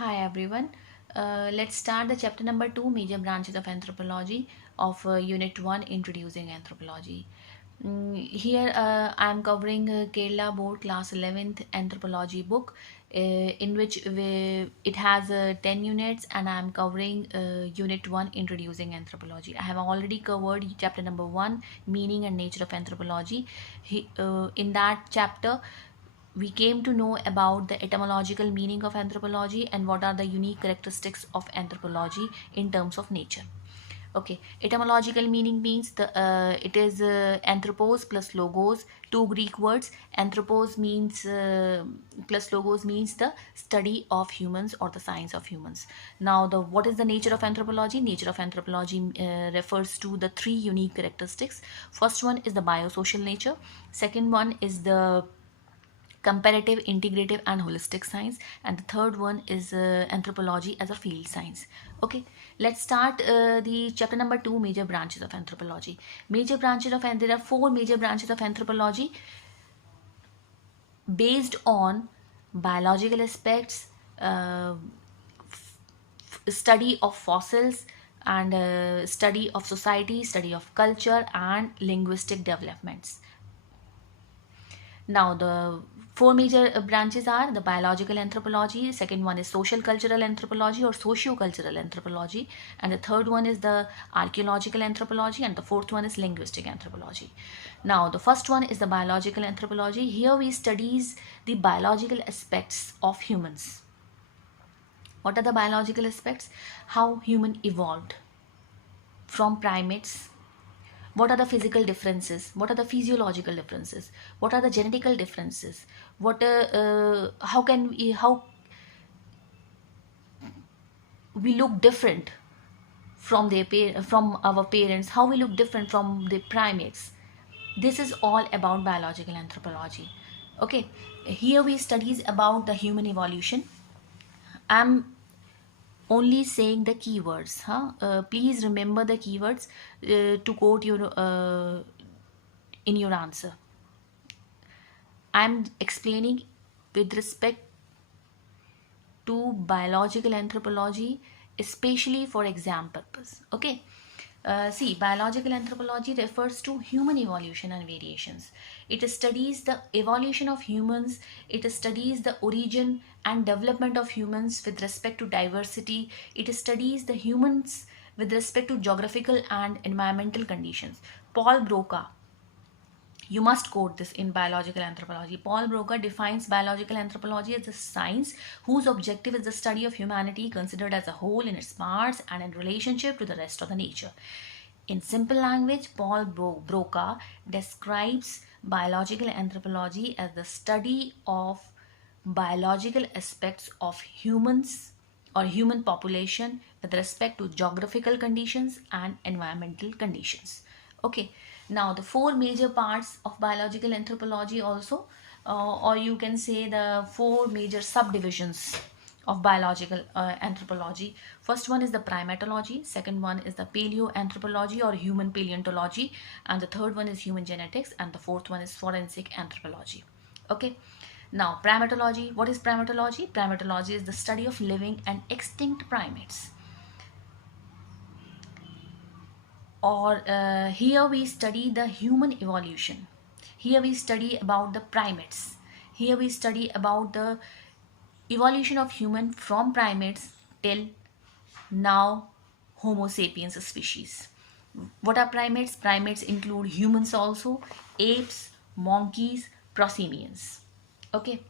Hi everyone. Let's start the chapter number 2, major branches of anthropology of unit 1, introducing anthropology. Here I am covering Kerala board class 11th anthropology book, in which it has 10 units, and I am covering unit 1, introducing anthropology. I have already covered chapter number 1, meaning and nature of anthropology. In that chapter we came to know about the etymological meaning of anthropology and what are the unique characteristics of anthropology in terms of nature. Okay, etymological meaning means it is anthropos plus logos, two Greek words. Anthropos means plus logos means the study of humans or the science of humans. Now, the what is the nature of anthropology? Nature of anthropology refers to the three unique characteristics. First one is the biosocial nature. Second one is the comparative, integrative and holistic science, and the third one is anthropology as a field science. Okay, let's start the chapter number 2, major branches of anthropology. Major branches of there are four major branches of anthropology based on biological aspects, study of fossils, and study of society, study of culture and linguistic developments. Now, the four major branches are the biological anthropology, second one is social cultural anthropology or socio-cultural anthropology, and the third one is the archaeological anthropology, and the fourth one is linguistic anthropology. Now, the first one is the biological anthropology. Here we studies the biological aspects of humans. What are the biological aspects? How human evolved from primates. What are the physical differences? What are the physiological differences? What are the genetical differences? How we look different from from our parents? How we look different from the primates? This is all about biological anthropology. Okay, here we studies about the human evolution. I'm only saying the keywords, huh? Please remember the keywords to quote your in your answer. I'm explaining with respect to biological anthropology, especially for exam purpose. Okay. See, biological anthropology refers to human evolution and variations. It studies the evolution of humans. It studies the origin and development of humans with respect to diversity. It studies the humans with respect to geographical and environmental conditions. Paul Broca, you must quote this in biological anthropology. Paul Broca defines biological anthropology as a science whose objective is the study of humanity considered as a whole in its parts and in relationship to the rest of the nature. In simple language, Paul Broca describes biological anthropology as the study of biological aspects of humans or human population with respect to geographical conditions and environmental conditions. Okay, now the four major parts of biological anthropology also, or you can say the four major subdivisions of biological anthropology. First one is the primatology, second one is the paleoanthropology or human paleontology, and the third one is human genetics, and the fourth one is forensic anthropology. Okay, now primatology. What is primatology? Primatology is the study of living and extinct primates, or here we study the human evolution. Here we study about the primates. Here we study about the evolution of human from primates till now Homo sapiens species. What are primates? Primates include humans also, apes, monkeys, prosimians. Okay,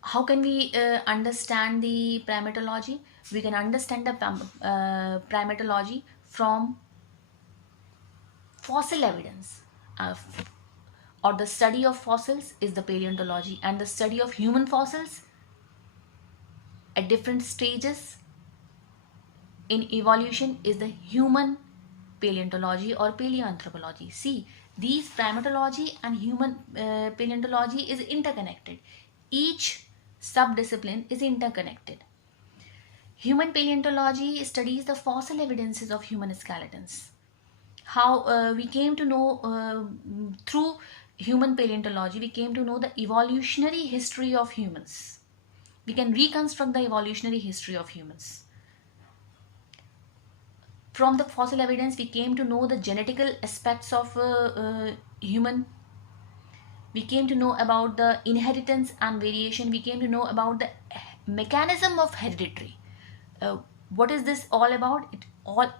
how can we understand the primatology? We can understand the primatology from fossil evidence. Uh, or the study of fossils is the paleontology, and the study of human fossils at different stages in evolution is the human paleontology or paleoanthropology. See, these primatology and human paleontology is interconnected. Each subdiscipline is interconnected. Human paleontology studies the fossil evidences of human skeletons. How we came to know through human paleontology, we came to know the evolutionary history of humans. We can reconstruct the evolutionary history of humans. From the fossil evidence, we came to know the genetical aspects of human. We came to know about the inheritance and variation. We came to know about the mechanism of hereditary. uh, what is this all about? It all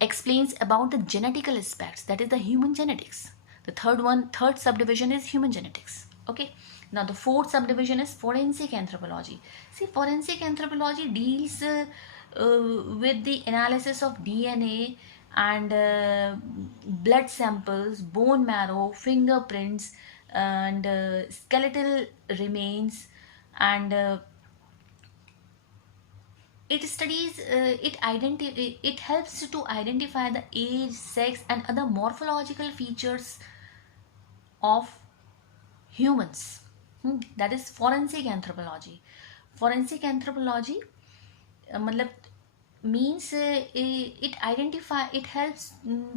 explains about the genetical aspects, that is the human genetics. The third subdivision is human genetics. Okay, now the fourth subdivision is forensic anthropology. See, forensic anthropology deals with the analysis of DNA and blood samples, bone marrow, fingerprints, and skeletal remains, and it helps to identify the age, sex, and other morphological features of humans. That is forensic anthropology. Forensic anthropology matlab, means it helps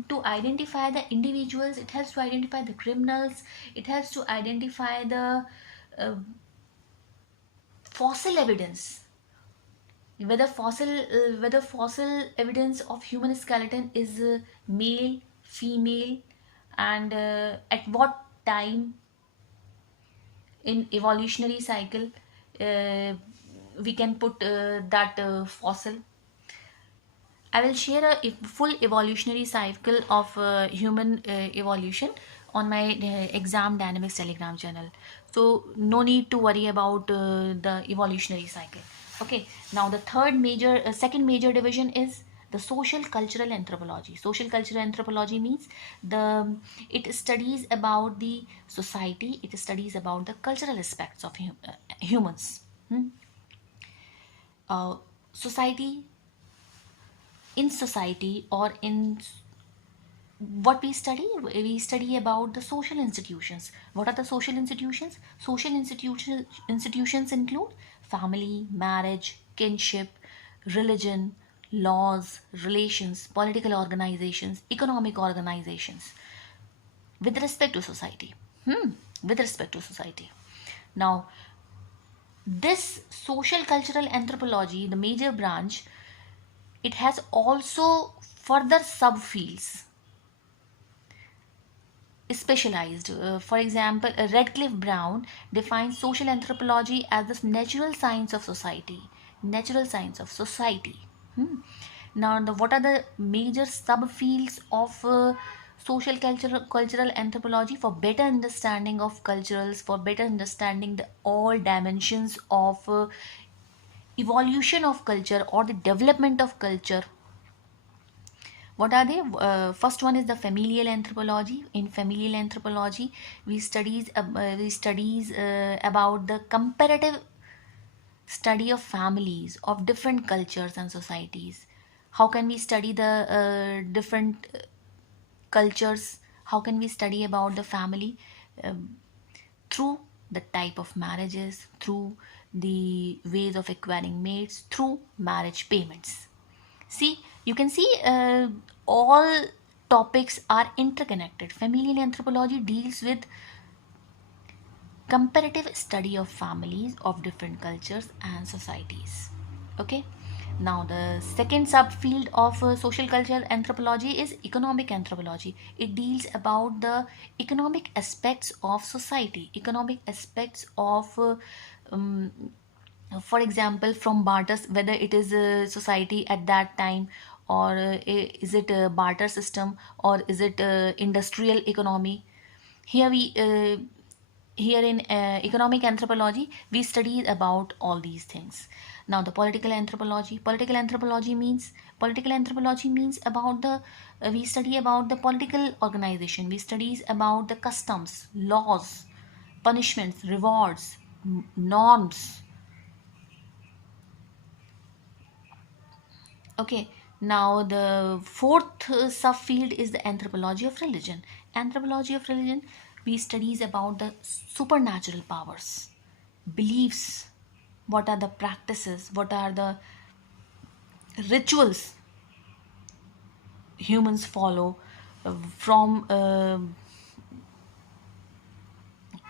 to identify the individuals, it helps to identify the criminals, it helps to identify the uh, fossil evidence, whether fossil evidence of human skeleton is male, female, and at what time in evolutionary cycle uh, we can put that fossil. I will share a full evolutionary cycle of human evolution on my exam dynamics telegram channel. So no need to worry about the evolutionary cycle. Okay, now the second major division is the social cultural anthropology. Social cultural anthropology means it studies about the society, it studies about the cultural aspects of humans. Hmm? Society, in society, or in what we study about the social institutions. What are the social institutions? Social institutions include family, marriage, kinship, religion, laws, relations, political organizations, economic organizations, with respect to society. With respect to society. Now, this social cultural anthropology, the major branch, it has also further subfields specialized. For example, Redcliffe Brown defines social anthropology as the natural science of society. Natural science of society. Now, what are the major subfields of social cultural anthropology? For better understanding of cultures, for better understanding the all dimensions of evolution of culture or the development of culture. What are they? First one is the familial anthropology. In familial anthropology, we studies about the comparative study of families of different cultures and societies. How can we study the different cultures? How can we study about the family? Through the type of marriages, through the ways of acquiring mates, through marriage payments. See, you can see all topics are interconnected. Familial anthropology deals with comparative study of families of different cultures and societies. Okay. Now, the second subfield of social cultural anthropology is economic anthropology. It deals about the economic aspects of society, economic aspects of um, for example, from barters, whether it is a society at that time, or is it a barter system, or is it industrial economy. Here we here in economic anthropology, we study about all these things. Now, the political anthropology means about the we study about the political organization. We studies about the customs, laws, punishments, rewards, norms. Okay, now the fourth subfield is the anthropology of religion. Anthropology of religion, we studies about the supernatural powers, beliefs, what are the practices, what are the rituals humans follow from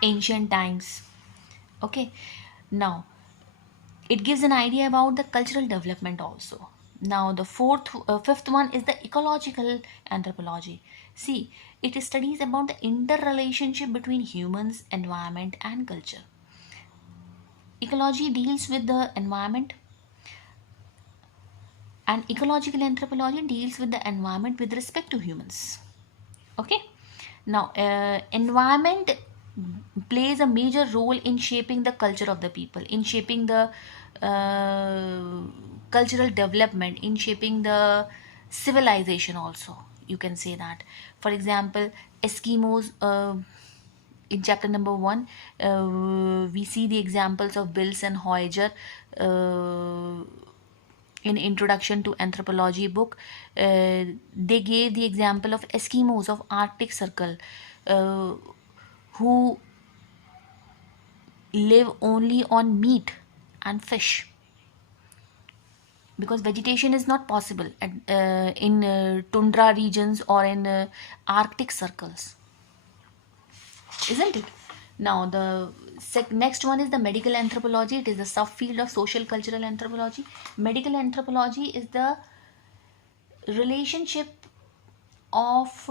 ancient times. Okay, Now, it gives an idea about the cultural development also. Now, the fifth one is the ecological anthropology. See, it studies about the interrelationship between humans, environment, and culture. Ecology deals with the environment, and ecological anthropology deals with the environment with respect to humans. Okay. Now, environment plays a major role in shaping the culture of the people, in shaping the uh, cultural development, in shaping the civilization also, you can say that. For example, Eskimos, in chapter number 1, we see the examples of Bills and Hoyer uh, in Introduction to Anthropology book. They gave the example of Eskimos of Arctic Circle, uh, who live only on meat and fish, because vegetation is not possible in tundra regions or in Arctic circles, isn't it? Now, the next one is the medical anthropology. It is the subfield of social cultural anthropology. Medical anthropology is the relationship of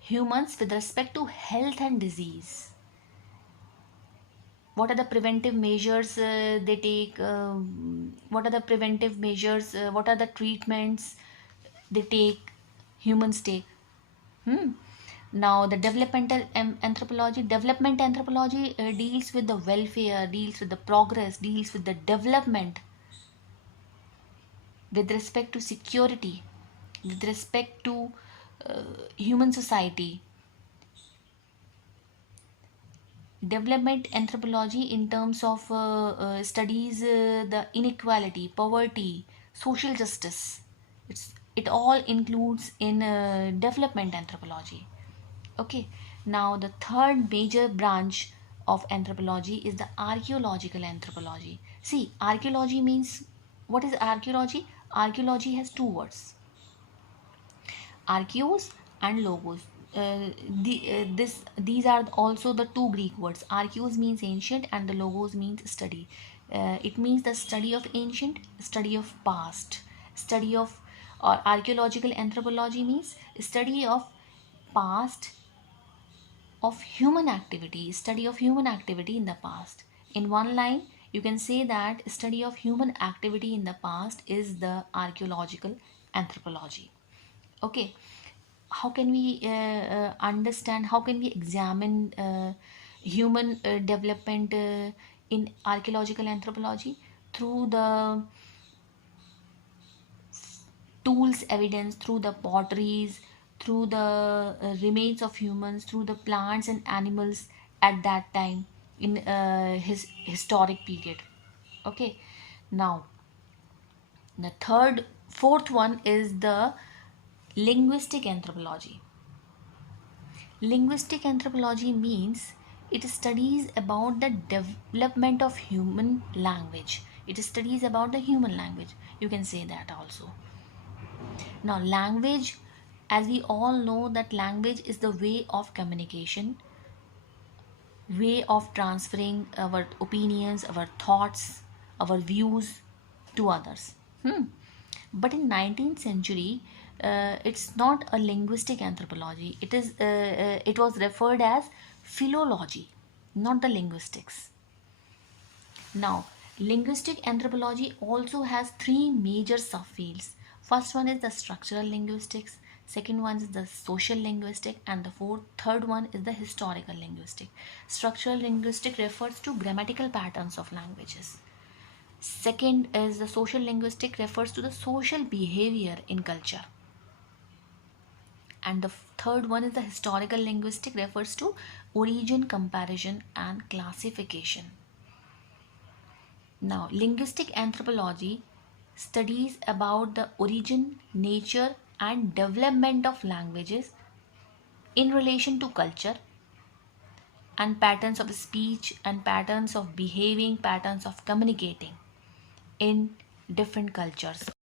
humans with respect to health and disease. What are the preventive measures they take? What are the preventive measures? What are the treatments they take? Humans take. Hmm. Now, the development anthropology deals with the welfare, deals with the progress, deals with the development with respect to security, with respect to human society. Development anthropology in terms of studies the inequality, poverty, social justice. It all includes in development anthropology. Okay. Now, the third major branch of anthropology is the archaeological anthropology. See, archaeology means, what is archaeology? Archaeology has two words: archeos and logos. These are also the two Greek words. Archeos means ancient and the logos means study. It means the study of ancient, study of past, study of, or archaeological anthropology means study of past, of human activity, study of human activity in the past. In one line, you can say that study of human activity in the past is the archaeological anthropology. Okay. How can we understand, how can we examine human development in archaeological anthropology? Through the tools evidence, through the potteries, through the remains of humans, through the plants and animals at that time in his historic period. Okay. Now, the fourth one is the linguistic anthropology. Linguistic anthropology means it studies about the development of human language. It studies about the human language. You can say that also. Now, language, as we all know, that language is the way of communication, way of transferring our opinions, our thoughts, our views to others. But in 19th century, it's not a linguistic anthropology. It was referred as philology, not the linguistics. Now, linguistic anthropology also has three major subfields. First one is the structural linguistics, second one is the social linguistic, and the third one is the historical linguistic. Structural linguistic refers to grammatical patterns of languages. Second is the social linguistic, refers to the social behavior in culture. And the third one is the historical linguistic, refers to origin, comparison, and classification. Now, linguistic anthropology studies about the origin, nature, and development of languages in relation to culture and patterns of speech and patterns of behaving, patterns of communicating in different cultures.